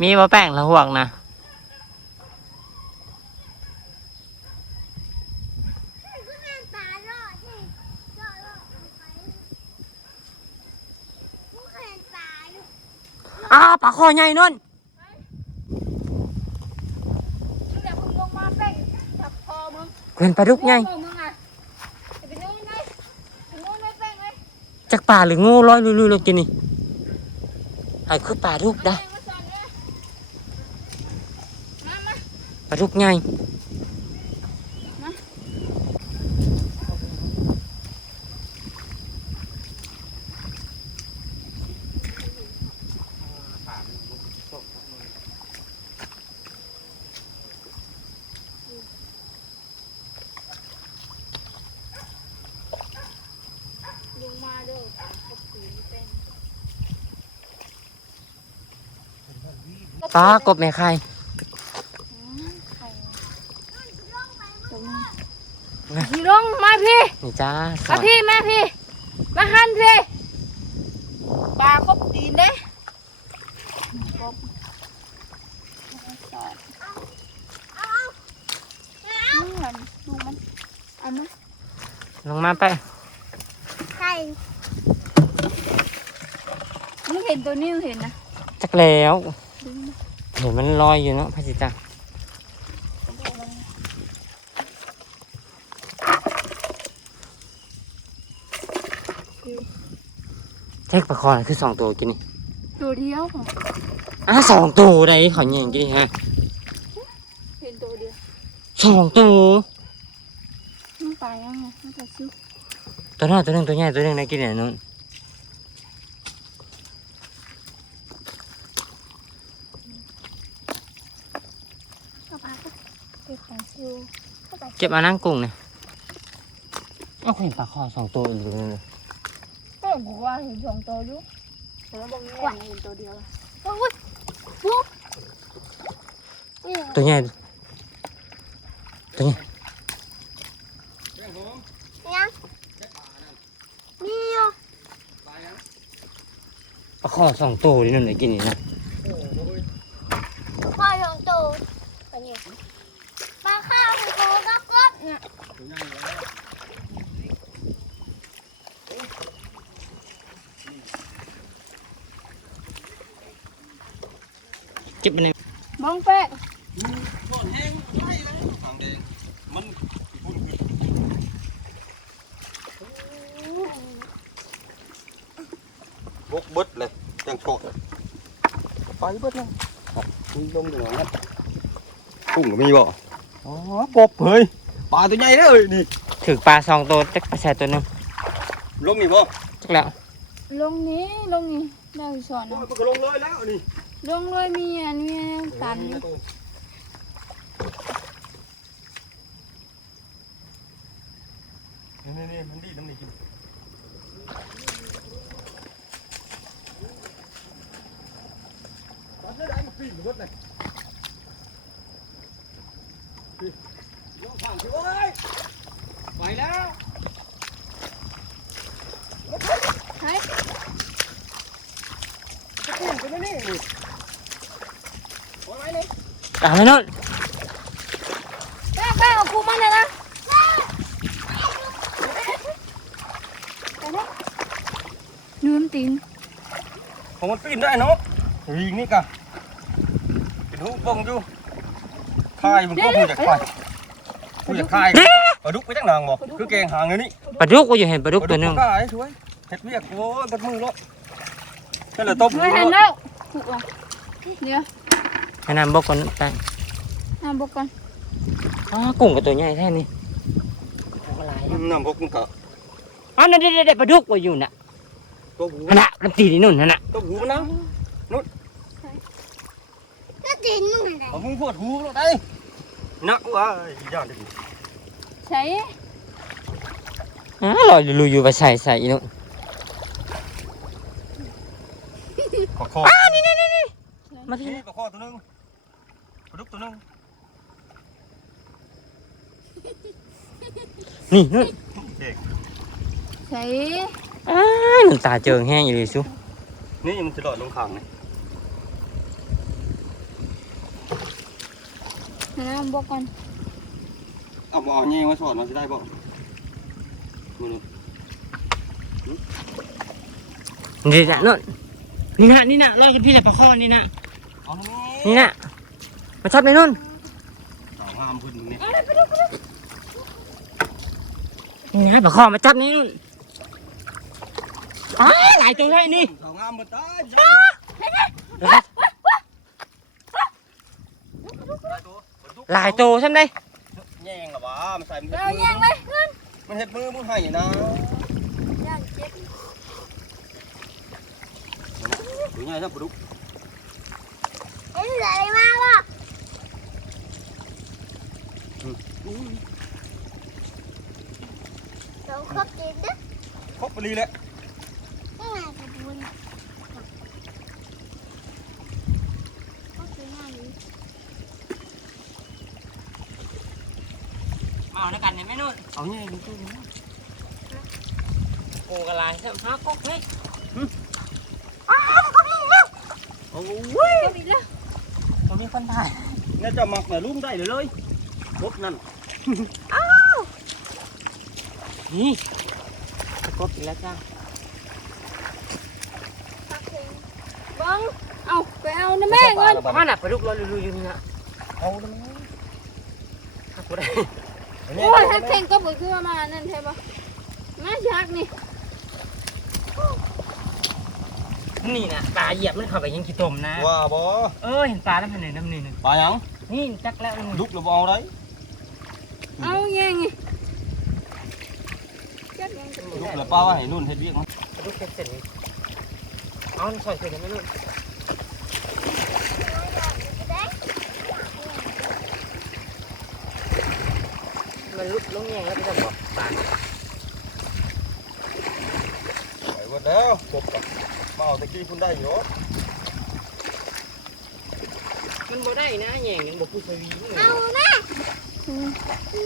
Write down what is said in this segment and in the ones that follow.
มีบ่แป้งละห่วงนะอ้าปลาคอใหญ่นั่นเดี๋ยวมึงลงมาเป้งจับคอนปลาดุกใหญ่โอ้มึงอะจะไงจากปลาหรืองูลอยลุยๆเลยกินนี่ไอ้คือปลาดุกได้ เป้งมาสอนเนี่ยมามา ป ลาดุกใหญ่ลงมาเด้อขอบคุณเป้งปลากบแม่ไข่ พี่ลงมาพี่ นี่ จ้าสมาอนพี่มาพี่ มาหันพี่ปลาครบตีนเด้ครบมึงหันดูมันอันนั้นลงมาไปไข่มึงเห็นตัวนี้มึงเห็นนะจักแล้ว ดึงมาเห็นมันลอยอยู่เนาะพระจิตา เทคปลาคอน่ะคือสองตัวกินนี่ตัวเดียวเหรออ้าวสองตัวได้ขอแย่งกินนี่ฮะเห็นตัวเดียวสองตัวมึงตายยังไงมึงจะซื้อตัวน้อยตัวหนึงตัวใหญ่ตัวหนึงได้กินเนี่ยนู้นเอาปลาไปเก็บของซิวเก็บมานั่งกุ้งเนี่ยเอาเห็นปลาคอสองตัวอยู่ตรงนี้เลย ก็กูว่าเห็นสองตัวอยู่แต่ว่าบางแง่เห็นตัวเดียวละโอ้ยตัวใหญ่ตัวใหญ่ยังนี่อยู่ปลาคอสองตัวนี่นั่นได้กินนี่นะพ่อลงตูไปเนี่ยปลาข้าวของกูก็กบเนี่ย เก็บไปในมองเป๊ะบกเบิดเลยจังโฉดไปเบิดเลยมีลงเหนือนะกุ้งก็มีบ่อ๋อกบเฮ้ยปลาตัวใหญ่เลยนี่ถือปลาสองตัวจักปลาแช่ตัวหนึงลงนี่บ่จักแล้วลงนี้ลงนี้ได้สอนโอ้เอายมันก็ลงเลยแล้วนี่ ลงเลยมีอันนี้ตันนี่นี่มันดีตรงนี้กินปลาเสื้อแดงมันปีนอยู่เลยปีนลงฝั่งสิเว้ยไปแล้ว ใช่ ปีนไปแล้วนี่นี่โอ้ยไว้ นี่ตามไปนู่นแป้งแป้งเอากูมาเลยนะลืมตีนของมันปีนได้เนาะยิงนี่กะเป็นหูบงอยู่ทายมันก็หูจากไฟหูจา ให้น้ำบกก่อนไปน้ำบกก่อนอ๋อกุ้งกับตัวใหญ่แค่นี้น้ำพกมันก็อ๋อนั่นเด็ดๆปลาดุกก็อยู่น่ะต้มหูนั่นน่ะลำตีนี่นู่นนั่นน่ะต้มหูมันนะก็ตีนมึงอะไรเอามือปวดหูรถได้นักว่าย่านดิใช้อ๋อลอยลุยอยู่ไปใส่ใส่อีนู่นขอคอมาที่นี่ขอคอตัวนึงป ลาดุกตัวนึงนี่นู่นเด็กใช้อ้ายน้ำตาเจิงแห้งอยู่เลยซุนี่มันจะหลอดลงขังนี่นะบอกก่อนเอาบ่เอาแยงมาสอนมาสิได้บ่ดูดูนี่นะนู่นนี่นะนี่นะลอยกันพี่แต่ปลาข้อนี่นะเอาตรงนี้นี่นะ มาชอบในนู่นเอางามขึ้นตรงนี้นี่นะปลาข้อมาจับนี่นู่นอ้ายหลายตัวเลยนี่เอางามมาตายหลายตัวใช่ไหมแยงหรอวะมันใส่มันเราแย่งเลยเงินมันเห็ดมือมึงให้นะย่างเจ็บดูง่ายซะปลุกเห็นอะไรมาบ่ เราครบกินเด้อครบไปเลยแหละนี่ไงกระบุนครบกินง่ายดีมาเอาในกันเนี่ยแม่นู่นเอาแยงดูตู้นี้โอ้กระไรเส้นห้าก๊กเฮ้ยโอ้ก็มีแล้วตรงนี้คนถ่ายน่าจะหมักน่ะลุ่มได้เลยเลยครบนั่น นี่ตะกบอีกแล้วจ้าบังเอาไปเอานะแม่เงินพ่อน่ะปลาลูกลอยลุยๆอยู่นี่นะเอาตรงนี้ถ้ากูได้โอ้ยถ้าเข่งก็บุกขึ้นมานั่นใช่ปะมาชักนี่นี่นะปลาเหยียบมันเข้าไปยังขี้ตมนะว่าบ่เออเห็นปลาแล้วพันหนึ่งน้ำหนึ่งปลาหยังนี่จักแล้วนี่ลุกหรือบ่เอาได้ เอาแย่งไงจับยัง จะลุกหรือปลาว่าให้นุ่นเฮ็ดเวียกมั้งปลาลูกเค็มเสร็จนี่เอาใส่เสร็จแล้วไหมลูกมันลุกลงแยงแล้วไปจะบอกปลาไปหมดแล้วครบก่อนมาเอาตะกี้คุณได้อยู่มันบ่ได้นะแยงยังบอกผู้สวีนี่เอาแม่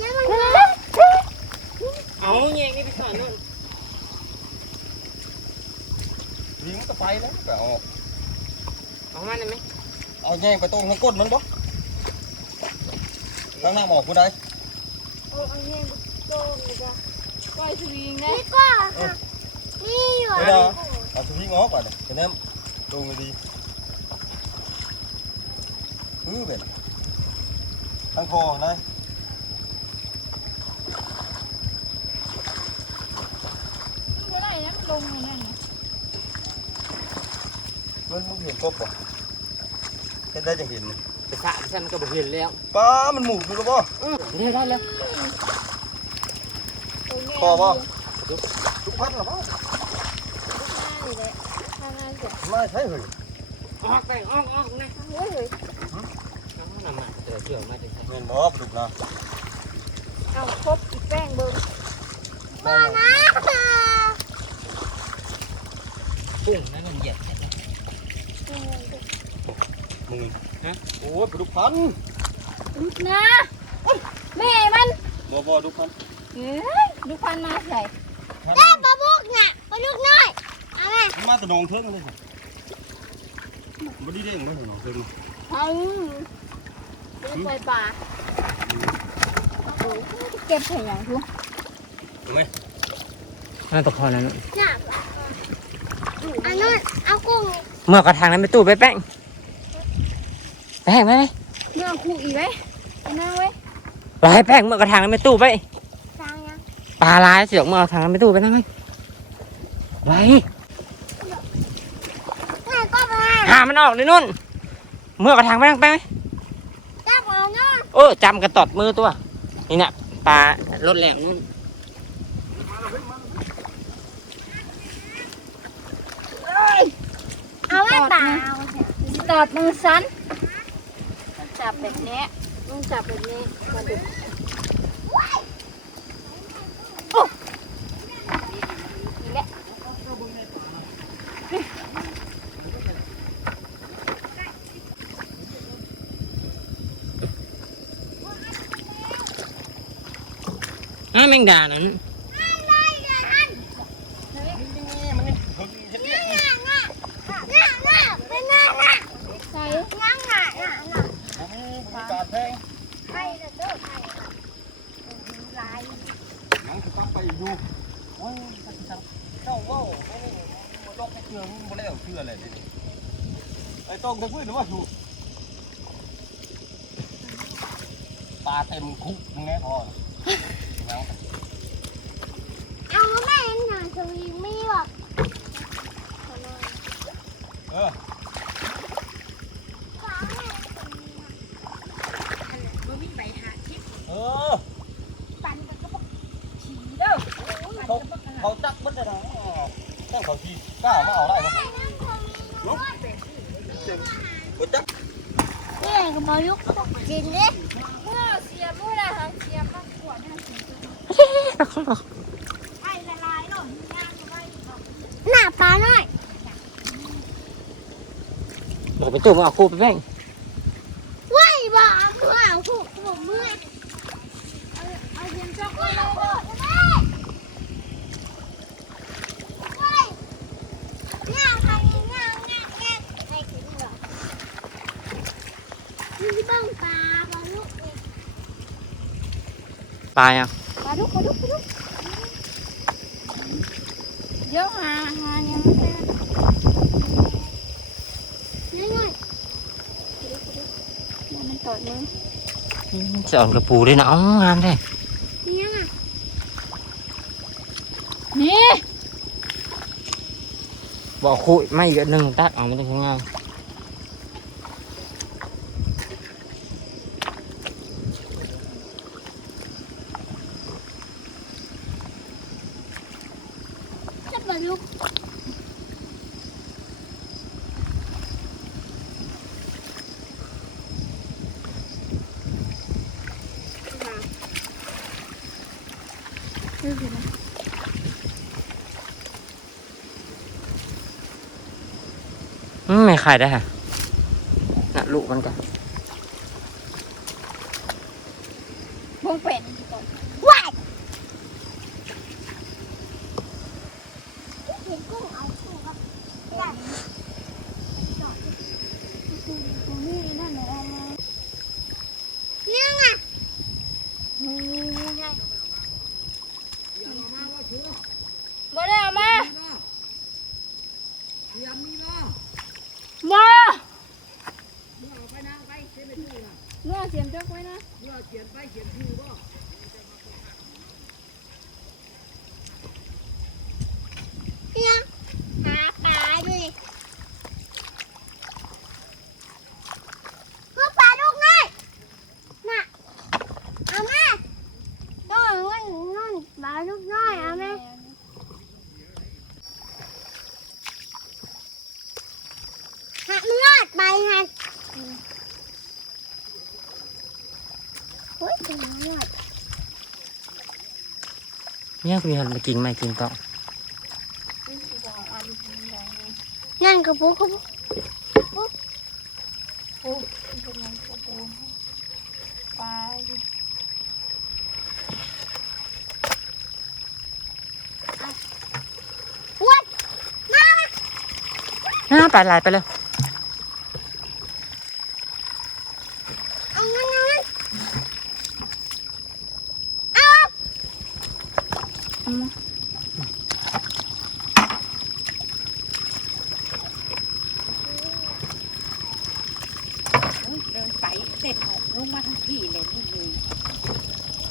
เนี่ยมันเอาแยงนี่ไปสอนนู่น ลิงมันก็ ไปแล้วก็เอาเอามาได้ไหมเอาแยงไปตรงข้างก้นมันบ่ข้างหน้าหมอกกูได้โอ้ยแย่งโตนี่จ้ะปล่อยสวิงนะนี่ก็ค่ะนี่อยู่เดี๋ยวเอาสวิงออกก่อนเดี๋ยวนั้นดูให้ดีอื้อเป็นทั้งคอได้ไม่ได้นะลงอย่างนั้น มันมึงเห็นครบป่ะเห็นได้จังเห็นไปสระไปสระมันก็บอกเห็นแล้วปลามันหมูอยู่แล้วบ่เดี๋ยวได้แล้วคอบ่ทุกพัดหรอบ่นี่แหละทางนั้นจะไม่ใช่เหรอออกไปออกออกนะเฮ้ยเฮ้ยน้ำมันมาเจอเกี่ยวมาถึงเงินบ่ปลุกนะเอาครบอีกแป้งเบิ้งมานะ ปุ้งนั่นมันเหยียดเสร็จแล้ว มึงฮะโอ้ยปลุกพันลุกนะแม่มันบ่บ่ทุกพันเฮ้ยดูพันมาใส่ได้ปลาบุกน่ะปลาลูกน้อยเอาแม่มันมาแต่หนองเทิงเลยสิบ่ได้เด้งบ่หนองเทิงเอาดูใส่ปลาโอ้ยเก็บใส่อย่างทุกเห็นไหมนั่นตกคอนั่นน่ะอันนู้นเอากุ้งเมื่อกระทางนั้นไปตู้ไปแป้ง แป้งไหมเมื่อคู่อีกไหมเอาหน้าไว้เราให้แป้งเมื่อกระทางนั้นไปตู้ไปทางยังปลาลายเสียงเมื่อเอาทางนั้นไปตู้ไปนั่งไหมไรแม่ก็มาหามันออกเลยนุ่น เมื่อกระทางไปนั่งแป้งไหมจับเอาเนาะเออจำกระตอดมือตัว นี่น่ะปลารถแหลมนุ่นเอาไว้เปล่าตอดมือสันต้อง จับแบบนี้ต้องจับแบบนี้กระดูอ้นี่แหละอ้าแมงดานั้นน่ะน่ะเป็นน่ะน่ะ ใส่ นั่งน่ะน่ะน่ะ บ่มีบ่มีการแพง เชื่ อมันบ่แล้วเชื่ออะไรเลยนี่ไอ้ตรงจะพูดหรือว่าถูกปลาเต็มคุกมึงแน่พอแล้วเอาแม่หน่อยสวิงไม่บอกเออ ฟ้าแม่สวิงอะ บ่มีใบหาชิป เออ ปันกันก็บ่ฉีเด้อปัน เขา กันบ่ขนาด เขาจักมันจะนะตั้งเขาทีกล้ามาเอาได้ไหม ลูกเป็ด เขาจัก นี่ไงก็มาลุกกินดิ เมื่อเสียมื้อละหางเสียมากกว่านั่นสิ ปลาข้อ ไอ้ละลายเนาะย่างไว้เนาะ หน้าปลาหน่อยบอกไปตู้มาเอาคู่ไปแบ่งว้ายบ้าเมื่อผูกผมเมื่อยเอาเสียมจอกไว้ว้ายเลยโคเด้อตรแม่ว้ายง่างทางนี้ง่างง่างง่างไม่กินหรอกนี่บ้างปลาปลาลูกเอง ปลายัง มาดูมาดูมาดู เดี๋ยวหาหายังไม่ได้น้อยมันตอดมือ จะอ่อนกระปูด้วยนะอ๋องามเลย ๆนี่ยังอะ นี่ บอกคู่ไม่เยอะหนึ่งตัดออกมาได้ง่าย จะปลาลูก ดูสินะอืมไม่ขายได้ฮะน่ะลูกมันก็ พวงเป็ดนี่ก่อน ว้ายเห็นกุ้งเอากุ้งกับว้าย นี่นั่นหนูเอามา นี่ยังอะ นี่ไงบ่ได้เอามามา เมื่อเสียมจอกไว้นะนี่ยังหาปลาด้วยก็ปลาลูกน้อยน่ะเอาแม่ต้องเอาไว้นั่นปลาลูกน้อยเอาแม่หักมันรอดไปหักโอ้ยถึงมันรอด เนี่ยคุณหันมากินไม่กินต่อนั่นกระปุกกระปุกโอ้ยเป็นยังกระปูปลาอยู่อ้วนมามาน่าปลาลายไปเลย เอาเงินเอาเงินเอา เอามาเดินไปเสร็จลง มาทั้งที่เลยนี่เลย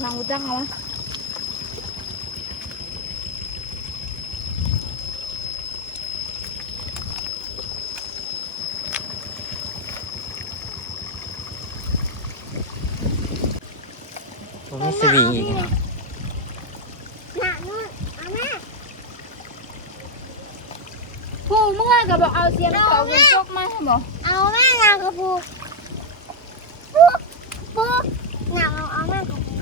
เราจังเอาวะผมมีสวิงอีกนะหนักนู่นเอาแม่ผู้เมื่อก็บอกเอาเสียมเก่าเสียมจกมาให้บอกเอาแม่นางกระปุกปุ๊บปุ๊บหนักเอาเอาแม่กระปุก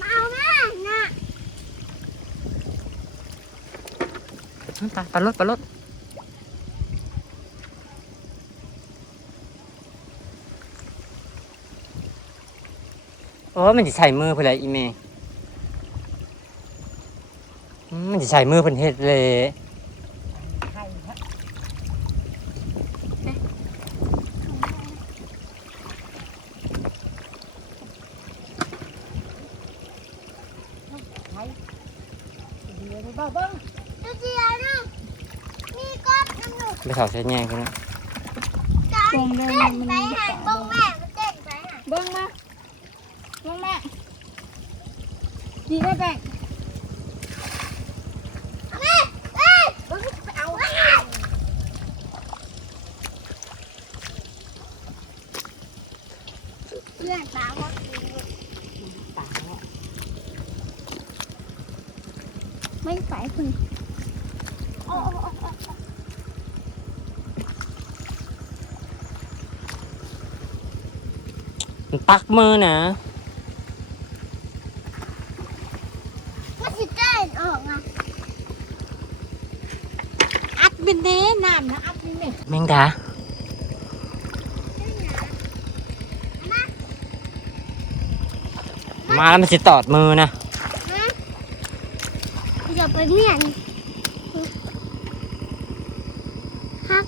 มาเอาแม่น่ะ ปปลาลดปลาลดโอ้มันจะใช้มือเพื่ออะไรอีเมมันจะใช้มือเพื่อเฮ็ดเลย เดี๋ยวบ้าเบิ้ง ดูเจียวนึงมีก๊อบ น้ำหนุกไปถอดเส้นแย่งกันนะจานเต้นไปหันบ้งแม่มันเต้นไปหันเบิ้งมาเบิ้งแม่ดีได้แบ่ง แม่เอ้ย เอา เพื่อนตามว่ากินไม่ไปคุณโอ้โอ้โอ้โอ้ มัน ปักมือนะมันสิเต้นออกอะอัดเป็นเน้น้ำนะอัดเป็นเน้แมงดามาแล้วมันจะตอดมือนะฮะอย่าไปเมียนฮัก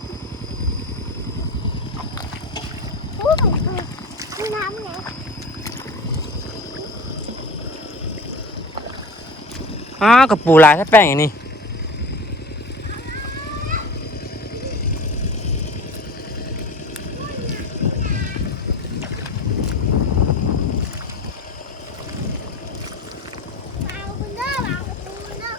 โอ้ยน้ำไง อ้าวกับปูลายถ้าแป้งอย่างนี้ เอาคุณเด้อเอาคุณเด้อ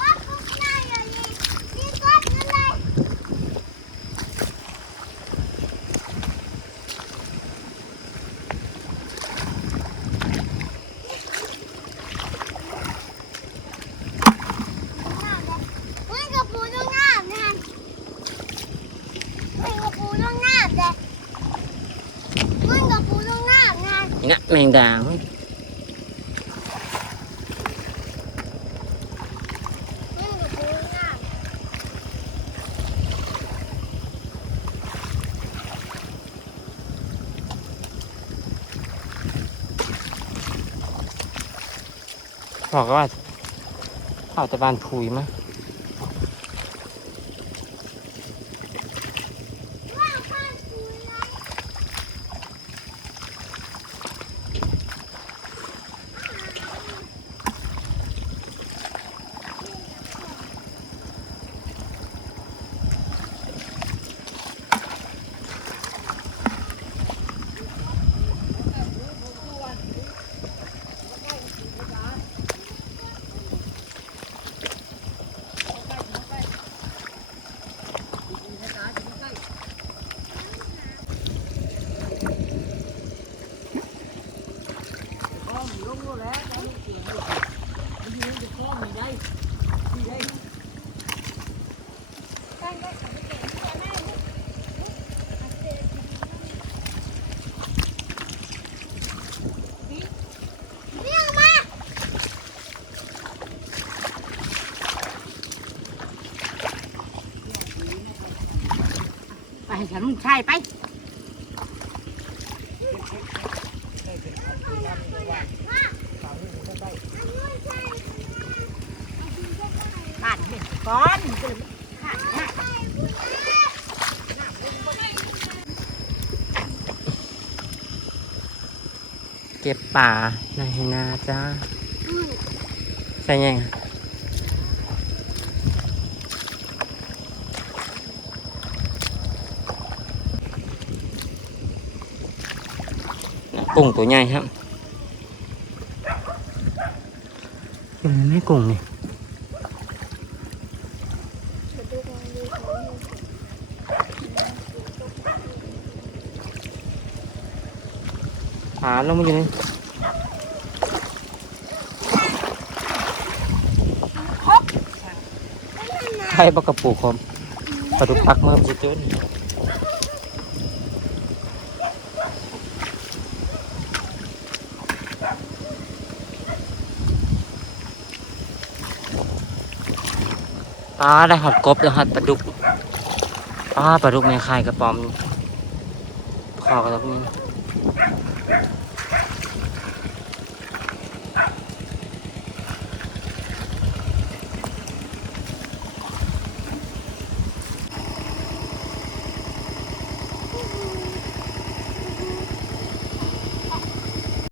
ว่าพวกนายอย่างนี้นี่ก็นั่นเลย มันกับปูต้องงามนะมันกับปูต้องงามเลยมันกับปูต้องงามนะ นี่นะ แมงดาเว้ยมันกับปูต้องบอกว่าเอาแต่บานพุยมั้ย ฉันมึงใช่ไปบ้านเห็นก้อนเลยขาดหน้าเก็บป่าในนาจ้าใช่ยัง กุ้งตัวใหญ่ครับมันไม่กุ้งนี่ขาลงมาอยู่นี่ใช่ปะกระปูคมปลาดุกปักเมื่อมนจะเจอนี่ ปลาได้หอดกบแล้วหอดปลาดุกป้าปลาดุกแม่คายกระป๋อมคอกระตรงนี้